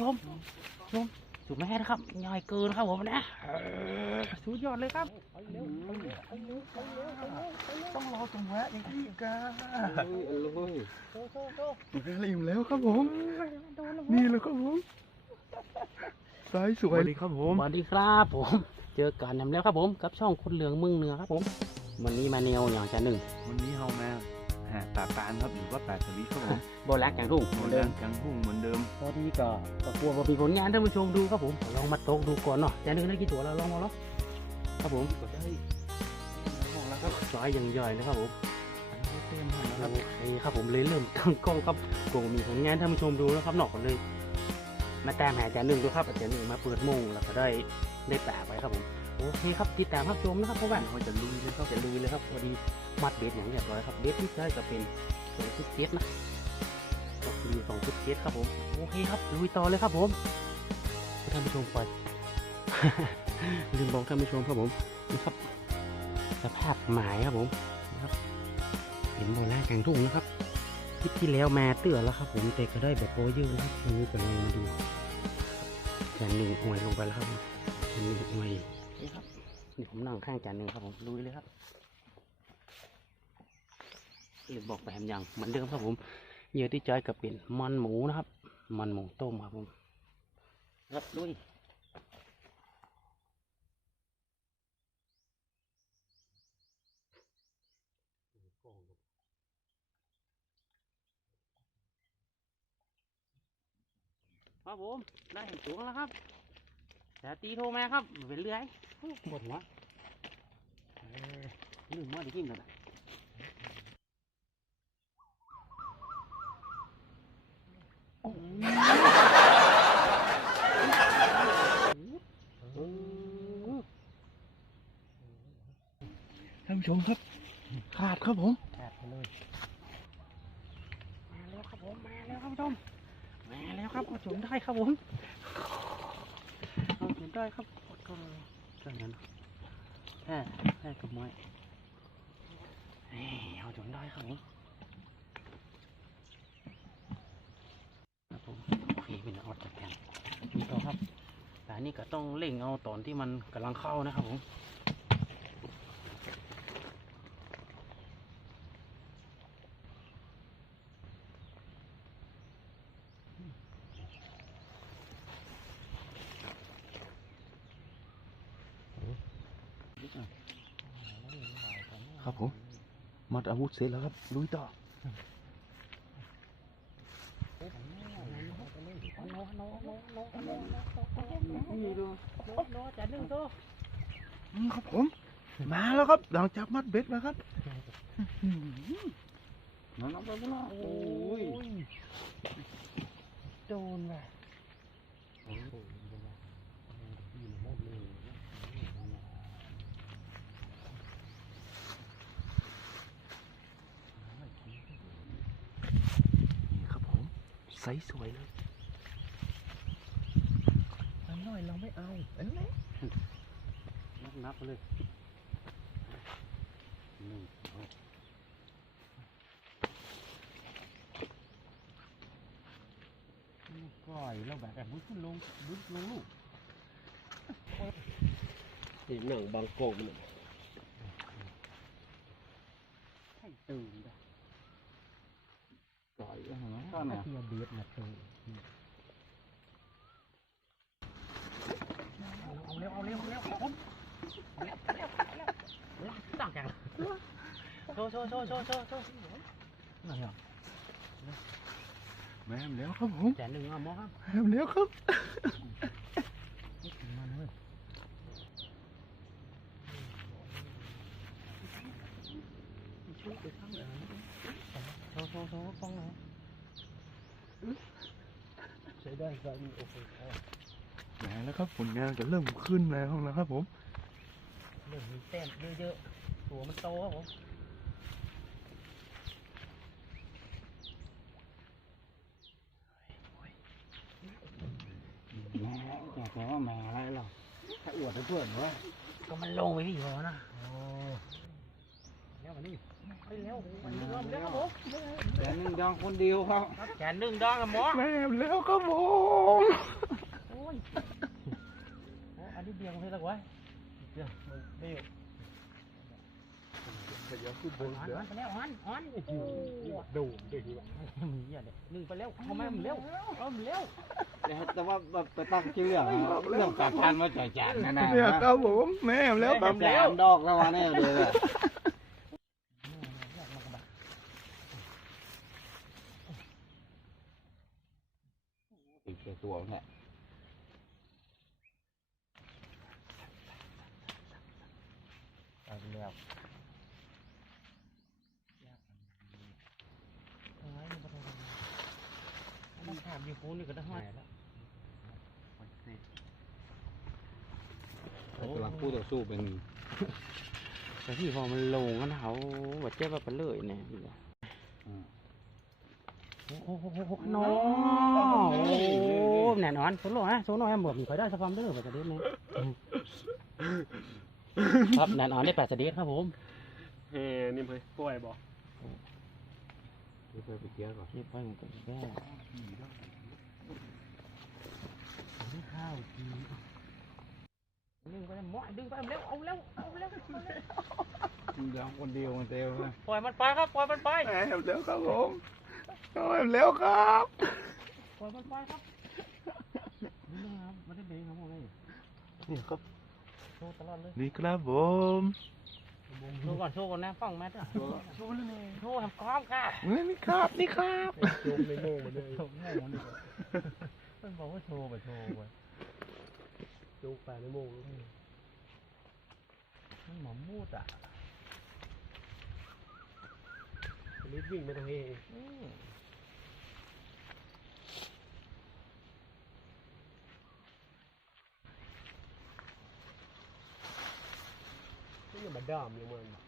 ชมชมสุดแม่นะครับย่อยเกินครับผมนะเออสุดยอดเลยครับต้องรอตรงแวะอีกทีกาเอ้ยอร่อยแม่อิ่มแล้วครับผม นี่แหละครับผมสายสวยเลยครับผมสวัสดีครับผม เจอกันนำแล้วครับผม กับช่องคนเหลืองเมึงเหนือครับผม วันนี้มาแนวอย่างจะหนึ่งวันนี้เรามา หาป่าปานครับหรือว่าป่าสลิดครับผมโบแลกแกงทุ่งเหมือนเดิมกลางทุ่งเหมือนเดิมพอดีก็ก็กลัวว่ามีผลงานท่านผู้ชมดูครับผมลองมาตกดูก่อนเนาะแต่หนึ่งได้กี่ตัวแล้วลองมาแล้วครับผมก็ได้ห้องแล้วครับซอยอย่างย่อยนะครับผมเต็มหันแล้วคโอรับเคครับผมเลยเริ่มตั้งกล้องครับกลัวว่ามีผลงานท่านผู้ชมดูแล้วครับนอกกันเลยมาแต้มหาอาจารย์หนึ่งดูครับอาจารย์หนึ่งมาเปิดโมงแล้วก็ได้ได้แปะไปครับผม โอเคครับติดตามรับชมนะครับเพราะว่าเดี๋ยวเราจะลุยเลยครับจะลุยเลยครับพอดีมัดเบ็ดอย่างเรียบร้อยครับเบ็ดที่ใช้ก็เป็นสองชุดเจ็ดนะก็คือสองชุดเจ็ดครับผมโอเคครับลุยต่อเลยครับผมท่านผู้ชมไปลืมบอกท่านผู้ชมครับผมนี่ครับสภาพหมายครับผมนะครับ เห็นโบแลกแกงทุ่งนะครับคลิปที่แล้วมาเตือแล้วครับผมแต่ก็ได้แบบโปรเยอะนะครับวันนี้ก็เลยมาดูจานหนึ่งอวยลงไปแล้วครับจานหนึ่งอวย นี่ผมนั่งข้างจานหนึ่งครับผมลุยเลยครับเรียบอกไปแฮมยังเหมือนเดิมครับผมเหยื่อที่จอยกับเป็นมันหมูนะครับ มันหมูต้มครับผมครับลุยครับผมได้เห็นตัวแล้วครับแต่ตีโทรมาครับเป็นเรื่อย หมดหัวเออลืมว่าได้กินแล้วนะท่านผู้ชมครับ ขาดครับผมแทบไปเลยมาแล้วครับผม มาแล้วครับผู้ชมมาแล้วครับเอาจนได้ครับผมเอาจนได้ครับก็ก็นั้ นแค่แค่กับไม้เฮ้ยเอาจนได้ครับผมครับผมโอเคเป็นออดจัดกแกนี่ต่อครับแต่อันนี่ก็ต้องเล่งเอาตอนที่มันกำลังเข้านะครับผม ครับผม มั ดเสร็จแล้วครับลุยต่อนี่ครับผม มาแล้วครับหลังจากมัดเบ็ดแล้วครับน้องๆไปข้างนอกโอ้ยโดนว่ะ นี่ครับผมไซ ส์สวยเลยน้อยเราไม่เอาเอ้ยนับนับไปเลยหนึ่งสองก้อยเราแบบแบบมุดขึ้นลงมุดลงลูกนี่หนังบางโกงมัน ให้ตื่นไป ก้อยอะ ฮะก้อนเนี่ยเทียเบียดนะเธอเอาเร็วเอาเร็วเอาเร็ วผมตั้งจังโชว์โชว์โชว์โชว์โชว์โชว์อะไรอะแม่มแล้วครับผมแสนหนึ่งเอาหมอครับแม่มแล้วครับมันเว้ยช่วยไปข้างหลังโชว์โชว์โชว์ป้องหน่อยใช้ได้ก็โอเคมาแล้วครับผลงานก็เริ่มขึ้นแล้วนะครับผมเริ่มมีแต้มเยอะๆตัวมันโตครับผมแม่อยากจะว่าแม่อะไรหรอถ้าอวดให้เพื่อนวะก็มันลงไปพี่พอนะโอ้แล้ววันนี้ไป แล้วมันเริ่มแล้วครับผมแต่หนึ่งดองคนเดียวครับแขนหนึ่งดองกับหมอแม่แล้วครับผมโอ้ยโอ้อันนี้เบียงให้ละไว้เบียงมันไม่อยู่ขยับขึ้นบนอ่อนเดี๋ยวอ่อนไปแล้วอ่อนอ่อนโอ้โหดูด้วยทีมึงเหี้ยเนี่ยหนึ่งไปแล้วทำไมมันเร็วเอามันเร็วแต่ว่าไปตั้งชื่อเรื่องเรื่องการทานมาจ่ายจานนะนะเนี่ยครับผมแม่แล้วครับแสนดอกแล้ววันนี้เลยอะติดตัวเนี่ย ตายไป แล้วเอาไว้มันก็ต้องมันขาดอยู่ปูนี่ก็ได้ห้อยแล้วกำลังพูดต่อสู้เป็นแต่ที่พอมันลงกันเขาว่าเจ็บว่าไปเลยเนี่ยอืมโอ้โหโอ้โหน้องโอ้แน่นอนโซโล่ฮะโซโล่ฮะหมดมีใครได้สักความเด้อปัจจุบันนี้ ครับแน่นอนได้แปดสเดครับผมเฮ้นี่เพื่อนป่วยบอกที่เพื่อไปเที่ยวก่อนนี่ไปเหมือนกันแก่ดึงข้าวทีดึงไปหมอดึงไปเร็วเอาเร็วเอาเร็วหนึ่งดองคนเดียวมันเดียวนะปล่อยมันไปครับปล่อยมันไปแม่แล้วครับผมแม่แล้วครับปล่อยมันไปครับนี่นะครับไม่ได้เบรกครับผมเลยนี่ครับโช ว์ตลอดเลยนี่ครับผมโชว์ก่อนโชว์ก่อนนะฟังแมทอะโชว์เลยโชว์ทำกล้องค่ะนี่ครับนี่ครับโชว์ในโม่มาเลยโชว์โม่มาเลยมันบอกว่าโชว์ไปโชว์ไปโชว์แปดในโมงมันหมอมูดอะนี่วิ่งไม่ต้องเฮอืมนี่อย่ามา ด่ามเลยมัน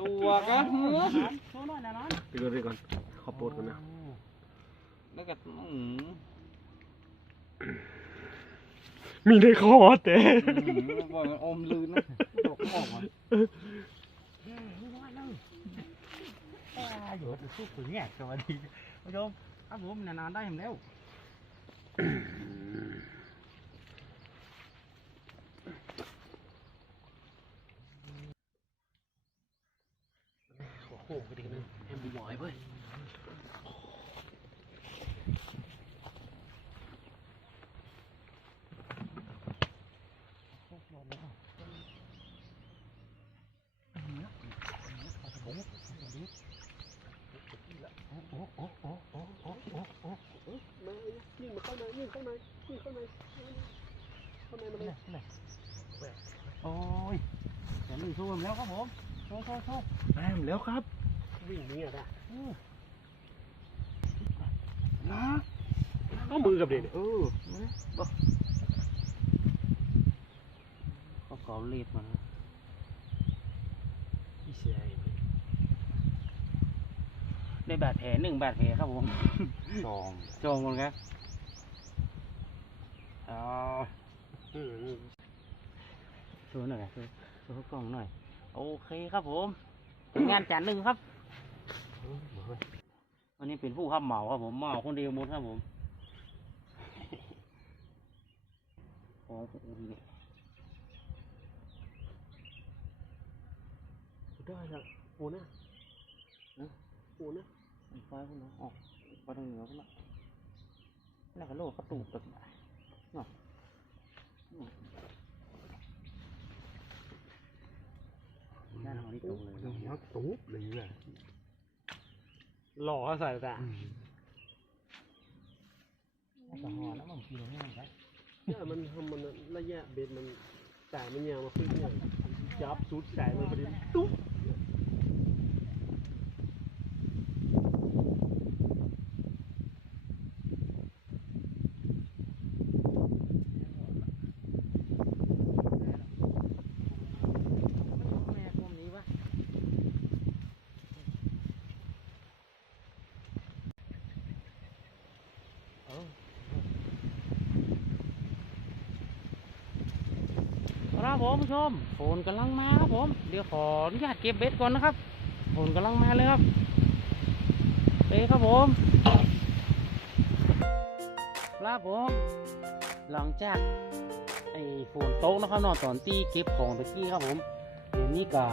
ตัวกันโชว์หน่อยนะน้องไปก่อนไปก่อนขอโปรดก่อนนะแล้วก็อืมมีในคอแต่ปล่อยมันอมลืนนะตกออกมาอืมนี่น้อยนึงอ่าอยู่สู้ถึงแง่สวัสดีผู้ชมครับผมนานๆได้เห็นแล้ว โอ้โหไปดี นะเอ็มบูบอยเว้ยโอ้ยแต่มาเลยโอ้ยเดี๋ยวหนึ่งโชว์แล้วครับผมโชว์โชว์โชว์แม่แล้วครับ วิ่งนี่อะนะนะเอามือกับเด็กเออก็ขอรีบมานะพี่เสียได้บาดแผลหนึ่งบาดแผลครับผมสองโจงกันครับเอาอืมดูหน่อยดูดูกล้องหน่อย โอเคครับผมผลงานจานหนึ่งครับ วันนี้เป็นผู้ขับเหมาครับผมเหมาคนเดียวหมดครับผมโอ้โหเนี่ยได้ละโอ้นะโอ้นะไฟคุณเนาะออกไปทางเหนือคุณเนาะแล้วก็โลกกระตุกตึกเนาะอืมด้านของนี้ตรงเลยยังยักตุ๊บเลยแหละหล่อใส่แต่แล้วก็ห่อแล้วมันกินง่ายไปเนี่ยมันทำมันระยะเบ็ดมันแต่มันยาวมาขึ้นเนี่ยจับสุดใจมันพอดีตุ๊บ ผมผู้ชมฝนกำลังมาครับผม เดี๋ยวขออนุญาตเก็บเบ็ดก่อนนะครับฝนกำลังมาเลยครับเอ้ครับผมครับผม หลังจากไอ้ฝนตกนะครับเนอนตอนที่เก็บของตะกี้ครับผม เดี๋ยวนี้ก็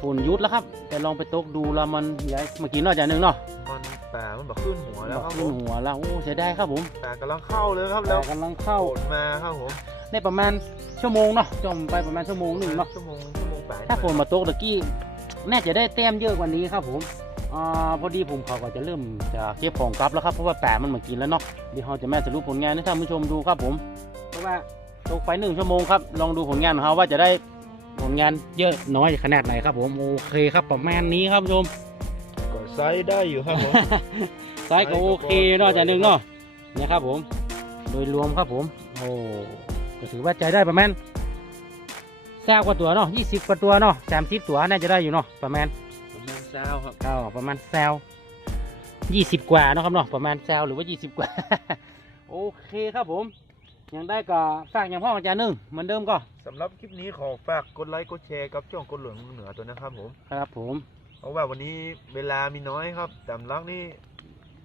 ฝนหยุดแล้วครับ แต่ลองไปตกดูแล้วมันใหญ่เมื่อกี้นอกจากหนึ่งเนาะมันแปะมันแบบขึ้นหัวแล้วครับผขึ้นมหัวแล้วโอ้เสียดายครับผมแปะกำลังเข้าเลยครับแต่แล้วกำลังเข้าฝนมาครับผม ได้ประมาณชั่วโมงเนาะจมไปประมาณชั่วโมงหนึ่งเนาะชั่วโมงชั่วโมงแปดถ้าฝนมาตกตะกี้น่าจะได้แต้มเยอะกว่านี้ครับผมอ่าพอดีผมเขาก็จะเริ่มจะเก็บของกลับแล้วครับเพราะว่าแปะมันมากินแล้วเนาะเดี๋ยวเราจะแม่สรุปผลงานให้ท่านผู้ชมดูครับผม เพราะว่าตกไปหนึ่งชั่วโมงครับลองดูผลงานของเขาว่าจะได้ผลงานเยอะน้อยขนาดไหนครับผมโอเคครับประมาณนี้ครับผู้ชมก็ไซส์ได้อยู่ครับผมไซส์ก็โอเคเนาะจากหนึ่งเนาะเนี่ยครับผม โดยรวมครับผมโอ้ ก็ถือว่าใจได้ประมาณแซวกว่าตัวเนาะยี่สิบกว่าตัวเนาะสามสิบตัวน่าจะได้อยู่เนาะประมาณผมเป็นซาวครับก็ประมาณแซวยี่สิบกว่าเนาะครับเนาะประมาณแซวหรือว่ายี่สิบกว่า โอเคครับผม ยังได้ก็ฝากอย่างพ่ออาจารย์หนึ่งเหมือนเดิมก็สำหรับคลิปนี้ขอฝากกดไลค์กดแชร์กับช่องกดเหลืองเหนือตัวนะครับผม ครับผม เพราะว่าวันนี้เวลามีน้อยครับแต่ลักนี่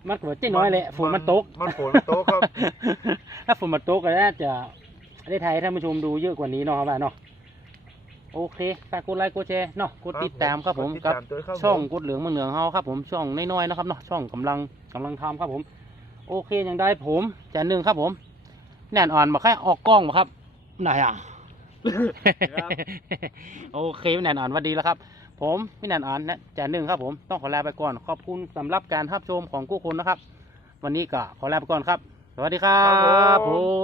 มันก็เต้นน้อยแหละฝนมันตกมันฝนมันตกครับ ถ้าฝนมันตกก็น่าจะ ได้ไทยท่านผู้ชมดูเยอะกว่านี้เนาะครับว่าเนาะโอเคฝากกดไลค์กดแชร์เนาะกดติดตามครับผมกดติดกับตามตัวครับช่องผมกดเหลืองเมืองเหลืองเฮาครับผมช่องน้อยๆนะครับเนาะช่องกำลังกำลังทำครับผม โอเคยังได้ผมจานหนึ่งครับผม แน่นอ่อนมาแค่ออกกล้องมาครับไหนอะครับโอเคพี่แน่นอ่อนหวัดดีแล้วครับ ผมพี่แน่นอ่อนนะจานหนึ่งครับผมต้องขอลาไปก่อนขอบคุณสำหรับการรับชมของกู้คนนะครับ วันนี้ก็ขอลาไปก่อนครับ สวัสดีครับครับผมผม